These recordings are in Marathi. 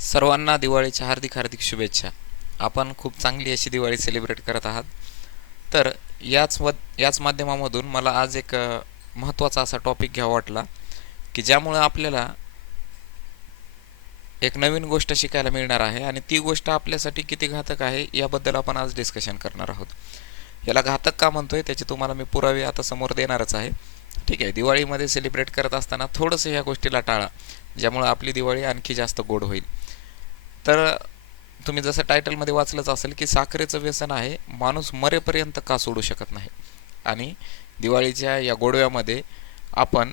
सर्वांना दिवाळीच्या हार्दिक हार्दिक शुभेच्छा. आपण खूप चांगली अशी दिवाळी सेलिब्रेट करत आहात. तर याच व याच माध्यमामधून मला आज एक महत्त्वाचा असा टॉपिक घ्यावा वाटला की ज्यामुळं आपल्याला एक नवीन गोष्ट शिकायला मिळणार आहे आणि ती गोष्ट आपल्यासाठी किती घातक आहे याबद्दल आपण आज डिस्कशन करणार आहोत. याला घातक का म्हणतोय त्याचे तुम्हाला मी पुरावे आता समोर देणारच आहे. ठीक आहे दिवाळीमध्ये सेलिब्रेट करत असताना थोडंसं ह्या गोष्टीला टाळा ज्यामुळं आपली दिवाळी आणखी जास्त गोड होईल. तर तुम्ही जसं टायटलमध्ये वाचलंच असेल की साखरेचं व्यसन आहे माणूस मरेपर्यंत का सोडू शकत नाही? आणि दिवाळीच्या या गोडव्यामध्ये आपण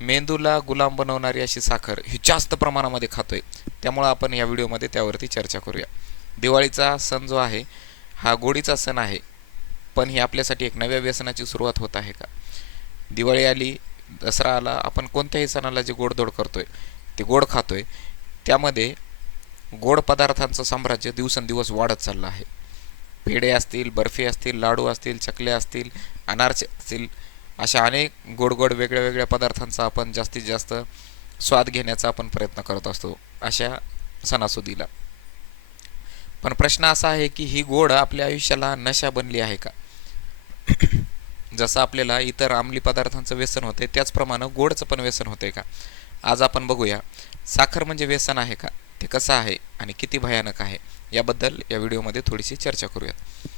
मेंदूला गुलाम बनवणारी अशी साखर ही जास्त प्रमाणामध्ये खातोय. त्यामुळं आपण या व्हिडिओमध्ये त्यावरती चर्चा करूया. दिवाळीचा सण जो आहे हा गोडीचा सण आहे पण ही आपल्यासाठी एक नव्या व्यसनाची सुरुवात होत आहे का? दिवाळी आली दसरा आला आपण कोणत्याही सणाला जे गोडधोड करतोय ते गोड खातोय त्यामध्ये गोड पदार्थांचं साम्राज्य दिवसेंदिवस वाढत चाललं आहे. पेढे असतील बर्फी असतील लाडू असतील चकल्या असतील अनारसे असतील अशा अनेक गोड गोड वेगळ्या वेगळ्या पदार्थांचा आपण जास्तीत जास्त स्वाद घेण्याचा आपण प्रयत्न करत असतो अशा सणासुदीला. पण प्रश्न असा आहे की ही गोड आपल्या आयुष्याला नशा बनली आहे का? जसं आपल्याला इतर आमली पदार्थांचं व्यसन होते त्याचप्रमाणे गोडचं पण व्यसन होते का? आज आपण बघूया साखर म्हणजे व्यसन आहे का? ते कसं आहे आणि किती भयानक आहे याबद्दल या व्हिडिओमध्ये थोडीशी चर्चा करूयात.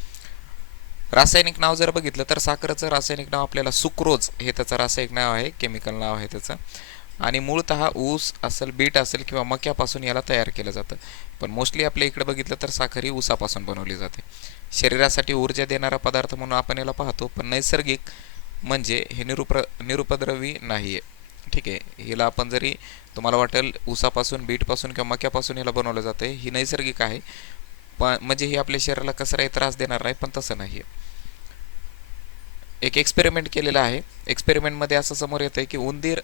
रासायनिक नाव जर बघितलं तर साखरेचं रासायनिक नाव आपल्याला सुक्रोज हे त्याचं रासायनिक नाव आहे केमिकल नाव आहे त्याचं. आणि मूळतः ऊस असेल बीट असेल किंवा मक्यापासून याला तयार केलं जातं. पण मोस्टली आपल्या इकडे बघितलं तर साखर ही ऊसापासून बनवली जाते. शरीरासाठी ऊर्जा देणारा पदार्थ म्हणून आपण याला पाहतो पण नैसर्गिक म्हणजे हे निरुप्र निरुपद्रवी नाही आहे ठीक आहे. हिला आपण जरी तुम्हाला वाटेल ऊसापासून बीटपासून किंवा मक्यापासून हिला बनवलं जातं. आहे ही नैसर्गिक आहे. पण म्हणजे ही आपल्या शरीराला कसराही त्रास देणार नाही पण तसं नाही. आहे एक एक्सपेरिमेंट केलेला आहे. एक्सपेरिमेंटमध्ये असं समोर येतं आहे की उंदीर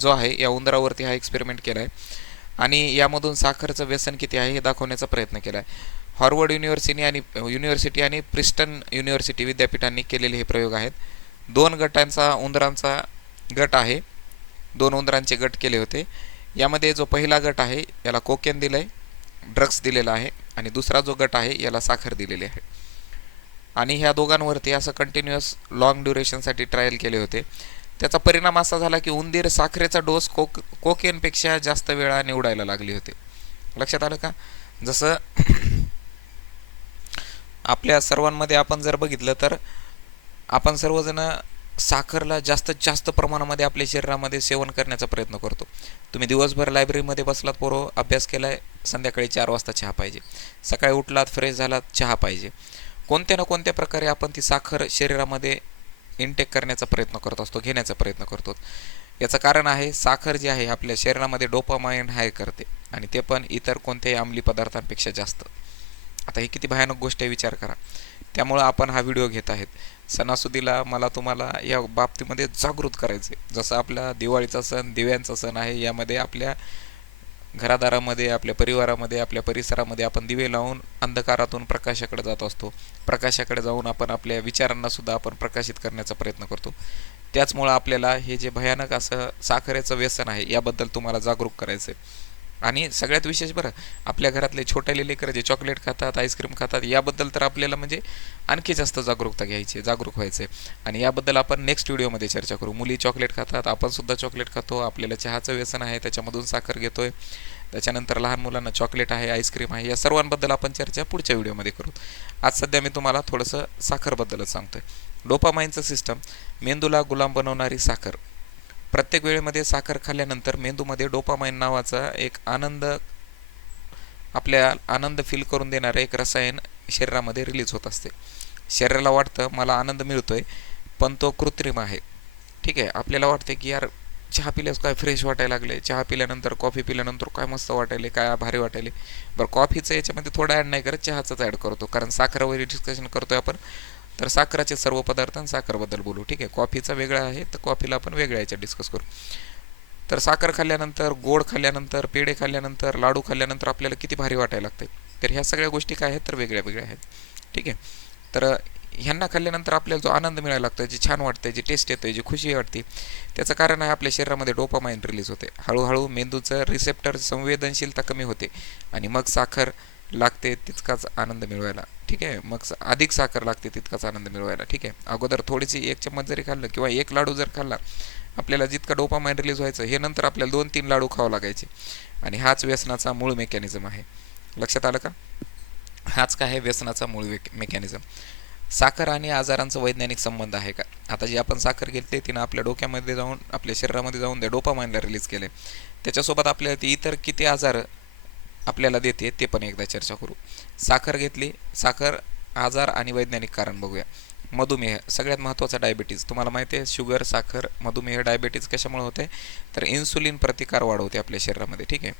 जो आहे या उंदरावरती हा एक्सपेरिमेंट केला आहे आणि यामधून साखरचं व्यसन किती आहे हे दाखवण्याचा प्रयत्न केला आहे हॉर्वर्ड युनिव्हर्सिटी आणि युनिव्हर्सिटी आणि प्रिस्टन युनिव्हर्सिटी विद्यापीठांनी केलेले हे प्रयोग आहेत. दोन गटांचा उंदरांचा गट आहे. दोन उंदरांचे गट केले होते. यामध्ये जो पहिला गट आहे याला कोकेन दिलं आहे ड्रग्स दिलेला आहे आणि दुसरा जो गट आहे याला साखर दिलेली आहे. आणि ह्या दोघांवरती असं कंटिन्युअस लॉंग ड्युरेशनसाठी ट्रायल केले होते. त्याचा परिणाम असा झाला की उंदीर साखरेचा डोस कोक कोकेनपेक्षा जास्त वेळा निवडायला लागली होते. लक्षात आलं का? जसं आपल्या सर्वांमध्ये आपण जर बघितलं तर आपण सर्वजण साखरला जास्तीत जास्त प्रमाणामध्ये आपल्या शरीरामध्ये सेवन करण्याचा प्रयत्न करतो. तुम्ही दिवसभर लायब्ररीमध्ये बसलात पोरो अभ्यास केलाय संध्याकाळी चार वाजता चहा पाहिजे. सकाळी उठलात फ्रेश झालात चहा पाहिजे. कोणत्या ना कोणत्या प्रकारे आपण ती साखर शरीरामध्ये इनटेक करण्याचा प्रयत्न करत असतो घेण्याचा प्रयत्न करतो. याचं कारण आहे साखर जी आहे आपल्या शरीरामध्ये डोपामाइन हाय करते आणि ते पण इतर कोणत्याही अंमली पदार्थांपेक्षा जास्त. आता ही किती भयानक गोष्ट आहे विचार करा. त्यामुळं आपण हा व्हिडिओ घेत आहेत. सणासुदीला मला तुम्हाला या बाबतीमध्ये जागृत करायचे जसं आपला दिवाळीचा सण दिव्यांचा सण आहे यामध्ये आपल्या घरादारामध्ये आपल्या परिवारामध्ये आपल्या परिसरामध्ये आपण दिवे लावून अंधकारातून प्रकाशाकडे जात असतो. प्रकाशाकडे जाऊन आपण आपल्या विचारांना सुद्धा आपण प्रकाशित करण्याचा प्रयत्न करतो. त्याचमुळं आपल्याला हे जे भयानक असं साखरेचं व्यसन आहे याबद्दल तुम्हाला जागरूक करायचं आहे आणि सगळ्यात विशेष बरं आपल्या घरातले छोट्याले लेकरं जे चॉकलेट खातात आईस्क्रीम खातात याबद्दल तर आपल्याला म्हणजे आणखी जास्त जागरूकता घ्यायची आहे जागरूक व्हायचं आहे आणि याबद्दल आपण नेक्स्ट व्हिडिओमध्ये चर्चा करू. मुली चॉकलेट खातात आपण सुद्धा चॉकलेट खातो. आपल्याला चहाचं व्यसन आहे त्याच्यामधून साखर घेतोय. त्याच्यानंतर लहान मुलांना चॉकलेट आहे आईस्क्रीम आहे या सर्वांबद्दल आपण चर्चा पुढच्या व्हिडिओमध्ये करू. आज सध्या मी तुम्हाला थोडंसं साखरबद्दलच सांगतोय. डोपामाइनचं सिस्टम मेंदूला गुलाम बनवणारी साखर. प्रत्येक वेळेमध्ये साखर खाल्ल्यानंतर मेंदूमध्ये डोपामाइन नावाचा एक आनंद आपल्या आनंद फील करून देणारं एक रसायन शरीरामध्ये रिलीज होत असते. शरीराला वाटतं मला आनंद मिळतोय पण तो कृत्रिम आहे. ठीक आहे आपल्याला वाटते की यार चहा पिल्यास काय फ्रेश वाटायला लागले चहा पिल्यानंतर कॉफी पिल्यानंतर काय मस्त वाटायले काय भारी वाटायले बरं कॉफीचं याच्यामध्ये थोडं ॲड नाही करत चहाचाच ॲड करतो. कारण साखरावरील डिस्कशन करतोय आपण. तर साखराचे सर्व पदार्थ आणि साखरबद्दल बोलू. ठीक आहे? कॉफीचा वेगळा आहे तर कॉफीला आपण वेगळ्या याच्यात डिस्कस करू. तर साखर खाल्ल्यानंतर गोड खाल्ल्यानंतर पेढे खाल्ल्यानंतर लाडू खाल्ल्यानंतर आपल्याला किती भारी वाटायला लागते तर ह्या सगळ्या गोष्टी काय आहेत? तर वेगळ्या वेगळ्या आहेत. ठीक आहे? तर ह्यांना खाल्ल्यानंतर आपल्याला जो आनंद मिळायला लागतो जे छान वाटतं जे टेस्ट येते जी खुशी वाटते त्याचं कारण आहे आपल्या शरीरामध्ये डोपामाइन रिलीज होते. हळूहळू मेंदूचं रिसेप्टर संवेदनशीलता कमी होते आणि मग साखर लागते तितकाच आनंद मिळवायला ठीक आहे. मग स- अधिक साखर लागते तितकाच आनंद मिळवायला. ठीक आहे. अगोदर थोडीशी एक चम्मच जरी खाल्लं किंवा एक लाडू जर खाल्ला आपल्याला जितका डोपामाइन रिलीज व्हायचं हे नंतर आपल्याला दोन तीन लाडू खावं लागायचे. आणि हाच व्यसनाचा मूळ मेकॅनिझम आहे. लक्षात आलं का? हाच काय आहे? व्यसनाचा मूळ मेकॅनिझम साखर आणि आजारांचा वैज्ञानिक संबंध आहे का? आता जी आपण साखर घेतली तिनं आपल्या डोक्यामध्ये जाऊन आपल्या शरीरामध्ये जाऊन त्या डोपामाइनला रिलीज केले त्याच्यासोबत आपल्याला ती इतर किती आजार आपल्याला देते ते पण एकदा चर्चा करू. साखर घेतली साखर आजार आणि वैज्ञानिक कारण बघूया. मधुमेह सगळ्यात महत्त्वाचा डायबिटीज तुम्हाला माहिती आहे शुगर साखर मधुमेह डायबिटीज कशामुळे होते? तर इन्सुलिन प्रतिकार वाढवते आपल्या शरीरामध्ये ठीक आहे?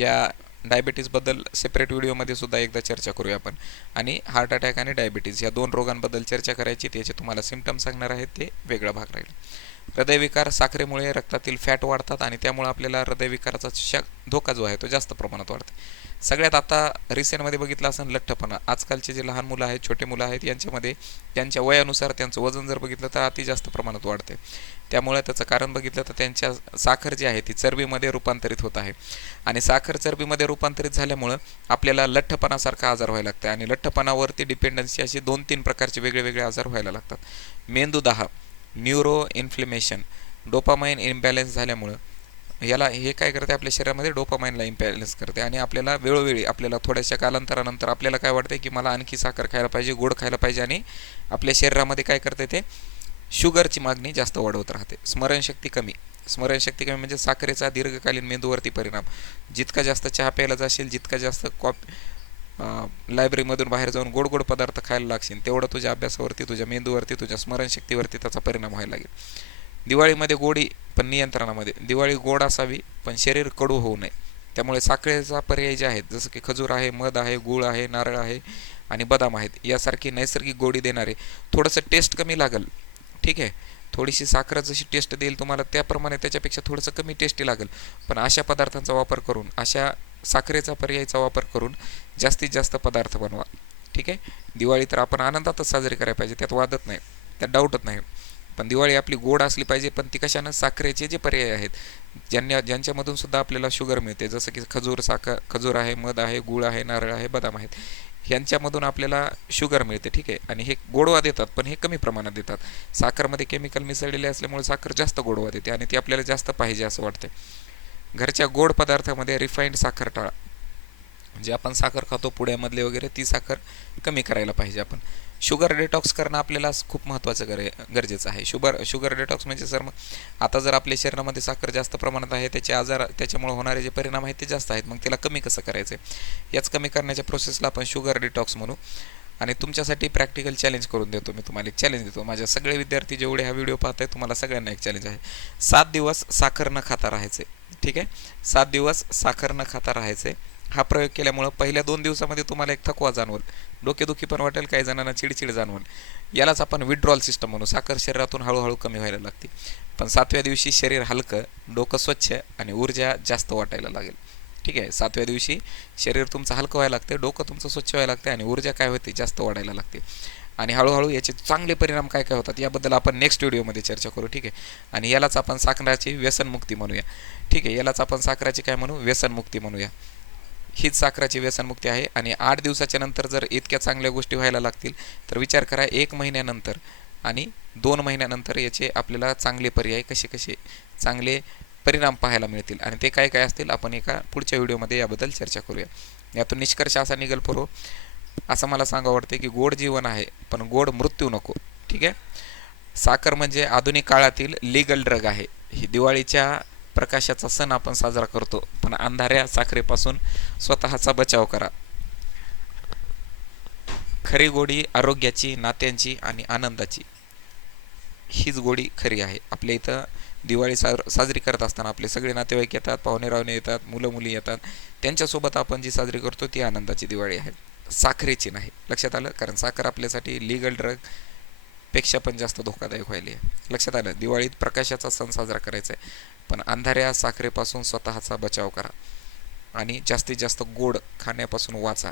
या डायबिटीजबद्दल सेपरेट व्हिडिओमध्ये सुद्धा एकदा चर्चा करूया आपण. आणि हार्ट अटॅक आणि डायबिटीज या दोन रोगांबद्दल चर्चा करायची त्याचे तुम्हाला सिमटम सांगणार आहेत ते वेगळा भाग राहील. हृदयविकार साखरेमुळे रक्तातील फॅट वाढतात आणि त्यामुळे आपल्याला हृदयविकाराचा शक धोका जो आहे तो जास्त प्रमाणात वाढतो. सगळ्यात आता रिसेंटमध्ये बघितलं असं लठ्ठपणा. आजकालचे जे लहान मुलं आहेत छोटे मुलं आहेत यांच्यामध्ये त्यांच्या वयानुसार त्यांचं वजन जर बघितलं तर अति जास्त प्रमाणात वाढते. त्यामुळे त्याचं कारण बघितलं तर त्यांच्या साखर जी आहे ती चरबीमध्ये रूपांतरित होत आहे. आणि साखर चरबीमध्ये रूपांतरित झाल्यामुळं आपल्याला लठ्ठपणासारखा आजार व्हायला लागतो आणि लठ्ठपणावरती डिपेंडन्सी अशी दोन तीन प्रकारचे वेगळे वेगळे आजार व्हायला लागतात. मेंदूदाह न्यूरो इन्फ्लेमेशन डोपामाइन इम्बॅलन्स झाल्यामुळं याला हे काय करते? आपल्या शरीरामध्ये डोपामाइनला इम्बॅलन्स करते आणि आपल्याला वेळोवेळी आपल्याला थोड्याशा कालांतरानंतर आपल्याला काय वाटते की मला आणखी साखर खायला पाहिजे गोड खायला पाहिजे आणि आपल्या शरीरामध्ये काय करते ते? शुगरची मागणी जास्त वाढवत राहते. स्मरणशक्ती कमी. स्मरणशक्ती कमी म्हणजे साखरेचा दीर्घकालीन मेंदूवरती परिणाम. जितका जास्त चहा प्यायला जाशील जितका जास्त कॉप लायब्ररीमधून बाहेर जाऊन गोड गोड पदार्थ खायला लागशील तेवढं तुझ्या अभ्यासावरती तुझ्या मेंदूवरती तुझ्या स्मरणशक्तीवरती त्याचा परिणाम व्हायला लागेल. दिवाळीमध्ये गोडी पण नियंत्रणामध्ये. दिवाळी गोड असावी पण शरीर कडू होऊ नये. त्यामुळे साखरेचा पर्याय जे आहेत जसं की खजूर आहे मध आहे गूळ आहे नारळ आहे आणि बदाम आहेत यासारखी नैसर्गिक गोडी देणारे. थोडंसं टेस्ट कमी लागेल ठीक आहे? थोडीशी साखर जशी टेस्ट देईल तुम्हाला त्याप्रमाणे त्याच्यापेक्षा थोडंसं कमी टेस्टी लागेल. पण अशा पदार्थांचा वापर करून अशा साखरेचा पर्यायचा वापर करून जास्तीत जास्त पदार्थ बनवा. ठीक आहे? दिवाळी तर आपण आनंदातच साजरी करायला पाहिजे त्यात वादत नाही त्यात डाऊटच नाही. पण दिवाळी आपली गोड असली पाहिजे पण ती कशानं? साखरेचे जे पर्याय आहेत ज्यांना ज्यांच्यामधून सुद्धा आपल्याला शुगर मिळते जसं की खजूर साखर खजूर आहे मध आहे गूळ आहे नारळ आहे बदाम आहेत ह्यांच्यामधून आपल्याला शुगर मिळते ठीक आहे? आणि हे गोडवा देतात पण हे कमी प्रमाणात देतात. साखरमध्ये केमिकल मिसळलेले असल्यामुळे साखर जास्त गोडवा देते आणि ती आपल्याला जास्त पाहिजे असं वाटते घरच्या गोड पदार्थामध्ये रिफाईंड साखर टाळा. जे आपण साखर खातो पुड्यामधले वगैरे ती साखर कमी करायला पाहिजे आपण. शुगर डिटॉक्स करणं आपल्याला खूप महत्त्वाचं गरे गरजेचं आहे. शुगर शुगर डिटॉक्स म्हणजे सर मग आता जर आपल्या शरीरामध्ये साखर जास्त प्रमाणात आहे त्याचे आजार त्याच्यामुळे होणारे जे परिणाम आहेत ते जास्त आहेत. मग त्याला कमी कसं करायचं आहे याच कमी करण्याच्या प्रोसेसला आपण शुगर डिटॉक्स म्हणू. आणि तुमच्यासाठी प्रॅक्टिकल चॅलेंज करून देतो मी तुम्हाला. एक चॅलेंज देतो. माझ्या सगळे विद्यार्थी जेवढे हा व्हिडिओ पाहत आहेत तुम्हाला सगळ्यांना एक चॅलेंज आहे. सात दिवस साखर न खाता राहायचे ठीक आहे? सात दिवस साखर न खाता राहायचे. हा प्रयोग केल्यामुळं पहिल्या दोन दिवसामध्ये तुम्हाला एक थकवा जाणवल. डोकेदुखी पण वाटेल काही जणांना चिडचिड जाणवल. यालाच आपण विड्रॉल सिस्टम म्हणू. साखर शरीरातून हळूहळू कमी व्हायला लागते. पण सातव्या दिवशी शरीर हलकं डोकं स्वच्छ आणि ऊर्जा जास्त वाटायला लागेल. ठीक आहे? सातव्या दिवशी शरीर तुमचं हलकं व्हायला लागते डोकं तुमचं स्वच्छ व्हायला लागते आणि ऊर्जा काय होते? जास्त वाढायला लागते. आणि हळूहळू याचे चांगले परिणाम काय काय होतात याबद्दल आपण नेक्स्ट व्हिडिओमध्ये चर्चा करू ठीक आहे? आणि यालाच आपण साखराची व्यसनमुक्ती म्हणूया. ठीक आहे यालाच आपण साखराची काय म्हणू? व्यसनमुक्ती म्हणूया. हीच साखराची व्यसनमुक्ती आहे आणि आठ दिवसाच्या नंतर जर इतक्या चांगल्या गोष्टी व्हायला लागतील तर विचार करा एक महिन्यानंतर आणि दोन महिन्यानंतर याचे आपल्याला चांगले पर्याय कसे कसे चांगले परिणाम पाहायला मिळतील. आणि ते काय काय असतील आपण एका पुढच्या व्हिडिओमध्ये याबद्दल चर्चा करूया. यातून निष्कर्ष असा निघल पुरो असं मला सांगा वाटते की गोड जीवन आहे पण गोड मृत्यू नको. ठीक आहे? साखर म्हणजे आधुनिक काळातील लिगल ड्रग आहे. ही दिवाळीच्या प्रकाशाचा सण आपण साजरा करतो पण अंधाऱ्या साखरेपासून स्वतःचा बचाव करा. खरी गोडी आरोग्याची नात्यांची आणि आनंदाची. हीच गोडी खरी आहे. आपल्या इथं दिवाळी साज साजरी करत असताना आपले सगळे नातेवाईक येतात पाहुणे रावणे येतात मुलं मुली येतात. त्यांच्यासोबत आपण जी साजरी करतो ती आनंदाची दिवाळी आहे. साखरेची नाही. लक्षात आलं? कारण साखर आपल्यासाठी लिगल ड्रगपेक्षा पण जास्त धोकादायक व्हायली आहे. लक्षात आलं? दिवाळीत प्रकाशाचा सण साजरा करायचा आहे. पण अंधाऱ्या साखरेपासून स्वतःचा बचाव करा. आणि जास्तीत जास्त गोड खाण्यापासून वाचा.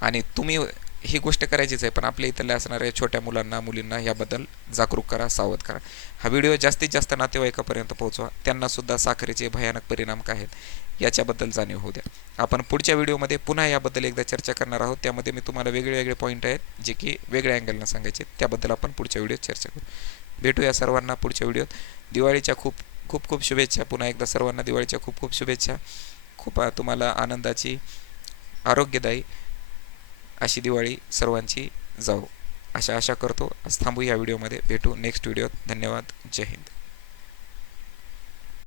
आणि तुम्ही ही गोष्ट करायचीच आहे पण आपल्या इथल्या असणाऱ्या छोट्या मुलांना मुलींना याबद्दल जागरूक करा सावध करा. हा व्हिडिओ जास्तीत जास्त नातेवाईकापर्यंत पोहोचवा. त्यांनासुद्धा साखरेचे भयानक परिणाम काय आहेत याच्याबद्दल जाणीव होऊ द्या. आपण पुढच्या व्हिडिओमध्ये पुन्हा याबद्दल एकदा चर्चा करणार आहोत. त्यामध्ये मी तुम्हाला वेगळे वेगळे पॉईंट आहेत जे की वेगळ्या अँगलनं सांगायचे त्याबद्दल आपण पुढच्या व्हिडिओत चर्चा करू. भेटूया सर्वांना पुढच्या व्हिडिओत. दिवाळीच्या खूप खूप खूप शुभेच्छा. पुन्हा एकदा सर्वांना दिवाळीच्या खूप खूप शुभेच्छा. खूप तुम्हाला आनंदाची आरोग्यदायी अशी दिवाळी सर्वांची जाऊ अशा आशा करतो. आज थांबू या व्हिडिओमध्ये. भेटू नेक्स्ट व्हिडिओत धन्यवाद. जय हिंद.